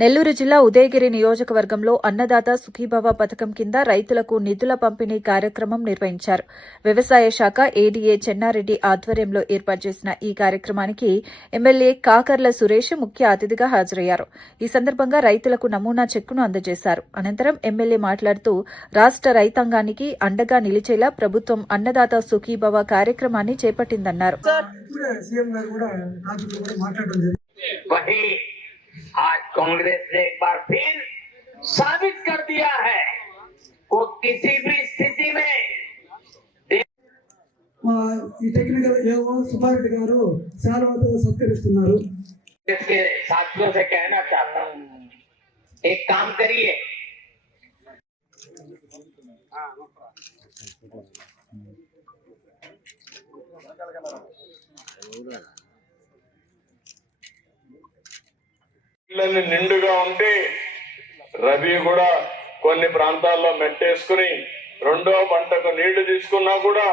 నెల్లూరు జిల్లా ఉదయగిరి నియోజకవర్గంలో అన్నదాత సుఖీభవ పథకం కింద రైతులకు నిధుల పంపిణీ కార్యక్రమం నిర్వహించారు. వ్యవసాయ శాఖ ఏడీఏ చెన్నారెడ్డి ఆధ్వర్యంలో ఏర్పాటు చేసిన ఈ కార్యక్రమానికి ఎమ్మెల్యే కాకర్ల సురేష్ ముఖ్య అతిథిగా హాజరయ్యారు. ఈ సందర్భంగా రైతులకు నమూనా చెక్కును అందజేశారు. అనంతరం ఎమ్మెల్యే మాట్లాడుతూ రాష్ట రైతాంగానికి అండగా నిలిచేలా ప్రభుత్వం అన్నదాత సుఖీభవ కార్యక్రమాన్ని చేపట్టిందన్నారు. आज कांग्रेस ने एक बार फिर साबित कर दिया है को किसी भी स्थिति में इसके साथियों से कहना चाहता हूँ, एक काम करिए, నిండుగా ఉంటే రబీ కూడా కొన్ని ప్రాంతాల్లో మెట్టేసుకుని రెండో పంటకు నీళ్లు తీసుకున్నా కూడా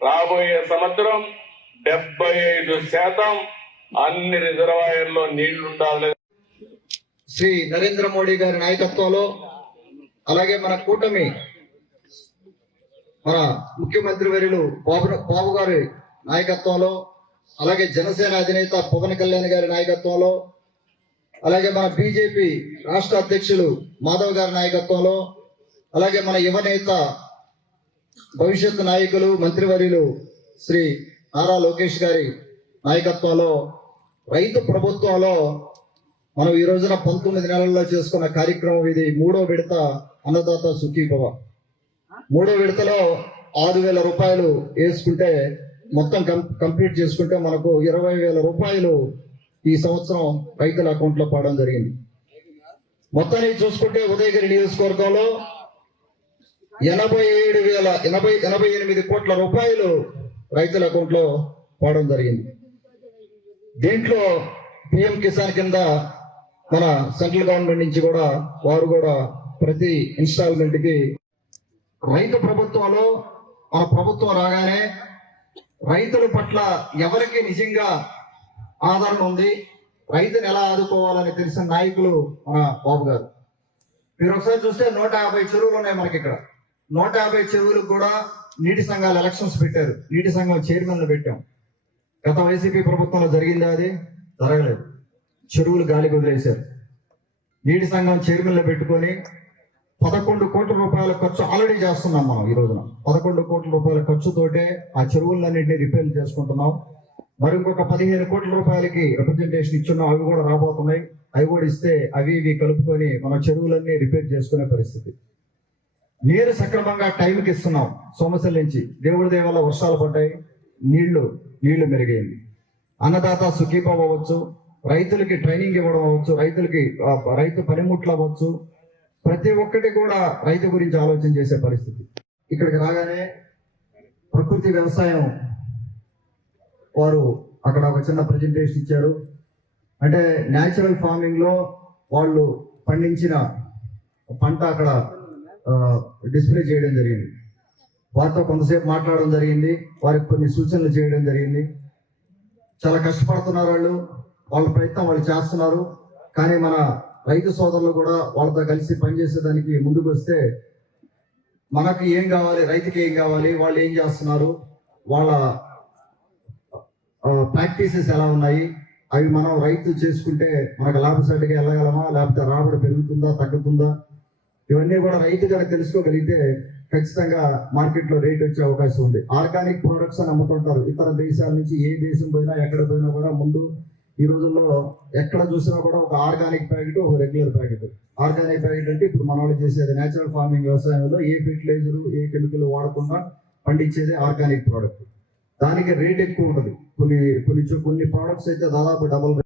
రాబోయే సంవత్సరం 75% అన్ని రిజర్వాయర్లో నీళ్లు ఉండాలి. శ్రీ నరేంద్ర మోడీ గారి నాయకత్వంలో, అలాగే మన కూటమి మన ముఖ్యమంత్రి వర్యులు బాబు గారి నాయకత్వంలో, అలాగే జనసేన అధినేత పవన్ కళ్యాణ్ గారి నాయకత్వంలో, అలాగే మన బీజేపీ రాష్ట్ర అధ్యక్షులు మాధవ్ గారి నాయకత్వంలో, అలాగే మన యువనేత భవిష్యత్ నాయకులు మంత్రివర్యులు శ్రీ నారా లోకేష్ గారి నాయకత్వంలో రైతు ప్రభుత్వంలో మనం ఈ రోజున 19 నెలల్లో చేసుకున్న కార్యక్రమం ఇది. 3వ విడత అన్నదాత సుఖీభవ. 3వ విడతలో 6,000 రూపాయలు వేసుకుంటే మొత్తం కంప్లీట్ చేసుకుంటే మనకు 20,000 రూపాయలు ఈ సంవత్సరం రైతుల అకౌంట్ లో పడడం జరిగింది. మొత్తాన్ని చూసుకుంటే ఉదయగిరి నియోజకవర్గంలో 88 కోట్ల రూపాయలు రైతుల అకౌంట్ లో పడడం జరిగింది. దీంట్లో పిఎం కిసాన్ కింద మన సెంట్రల్ గవర్నమెంట్ నుంచి కూడా వారు కూడా ప్రతి ఇన్స్టాల్మెంట్ కి రైతు ప్రభుత్వంలో మన ప్రభుత్వం రాగానే రైతుల పట్ల ఎవరికి నిజంగా ఆదరణ ఉంది, రైతుని ఎలా ఆదుకోవాలని తెలిసిన నాయకులు మన బాబు గారు. మీరు ఒకసారి చూస్తే 150 చెరువులు ఉన్నాయి మనకి ఇక్కడ. 150 చెరువులకు కూడా నీటి సంఘాల ఎలక్షన్స్ పెట్టారు. నీటి సంఘం చైర్మన్లు పెట్టాం. గత వైసీపీ ప్రభుత్వంలో జరిగిందా? అది జరగలేదు. చెరువులు గాలికి వదిలేశారు. నీటి సంఘం చైర్మన్లు పెట్టుకొని 11 కోట్ల రూపాయల ఖర్చు ఆల్రెడీ చేస్తున్నాం మనం. ఈ రోజున 11 కోట్ల రూపాయల ఖర్చుతోటే ఆ చెరువులన్నింటినీ రిపేర్ చేసుకుంటున్నాం. మరి ఇంకొక 15 కోట్ల రూపాయలకి రిప్రజెంటేషన్ ఇచ్చున్నాం. అవి కూడా రాబోతున్నాయి. అవి కూడా ఇస్తే అవి కలుపుకొని మన చెరువులన్నీ రిపేర్ చేసుకునే పరిస్థితి. నీరు సక్రమంగా టైంకి ఇస్తున్నాం. సోమశిల నుంచి దేవుడి దేవాల వర్షాలు పడ్డాయి, నీళ్లు మెరుగైంది. అన్నదాత సుఖీభవ అవ్వచ్చు, రైతులకి ట్రైనింగ్ ఇవ్వడం అవ్వచ్చు, రైతు పనిముట్లు అవ్వచ్చు, ప్రతి ఒక్కటి కూడా రైతు గురించి ఆలోచన చేసే పరిస్థితి. ఇక్కడికి రాగానే ప్రకృతి వ్యవసాయం వారు అక్కడ ఒక చిన్న ప్రజెంటేషన్ ఇచ్చారు. అంటే న్యాచురల్ ఫార్మింగ్ లో వాళ్ళు పండించిన పంట అక్కడ డిస్ప్లే చేయడం జరిగింది. వారితో కొంతసేపు మాట్లాడడం జరిగింది. వారికి కొన్ని సూచనలు చేయడం జరిగింది. చాలా కష్టపడుతున్నారు వాళ్ళ ప్రయత్నం వాళ్ళు చేస్తున్నారు. కానీ మన రైతు సోదరులు కూడా వాళ్ళతో కలిసి పనిచేసేదానికి ముందుకు వస్తే మనకు ఏం కావాలి, రైతుకి ఏం కావాలి, వాళ్ళు ఏం చేస్తున్నారు, వాళ్ళ ప్రాక్టీసెస్ ఎలా ఉన్నాయి, అవి మనం రైతు చేసుకుంటే మనకు లాభసాటిగా వెళ్ళగలమా, లేకపోతే రాబడి పెరుగుతుందా తగ్గుతుందా, ఇవన్నీ కూడా రైతు గారు తెలుసుకోగలిగితే ఖచ్చితంగా మార్కెట్లో రేట్ వచ్చే అవకాశం ఉంది. ఆర్గానిక్ ప్రొడక్ట్స్ అని అమ్ముతుంటారు ఇతర దేశాల నుంచి. ఏ దేశం పోయినా ఎక్కడ పోయినా కూడా ముందు ఈ రోజుల్లో ఎక్కడ చూసినా కూడా ఒక ఆర్గానిక్ ప్యాకెట్, ఒక రెగ్యులర్ ప్యాకెట్. ఆర్గానిక్ ప్యాకెట్ అంటే ఇప్పుడు మన వాళ్ళు చేసేది నేచురల్ ఫార్మింగ్ వ్యవసాయంలో ఏ ఫెర్టిలైజర్ ఏ కెమికల్ వాడకుండా పండించేది ఆర్గానిక్ ప్రోడక్ట్. దానికి రేట్ ఎక్కువ ఉంటుంది. కొన్ని ప్రోడక్ట్స్ అయితే దాదాపు డబుల్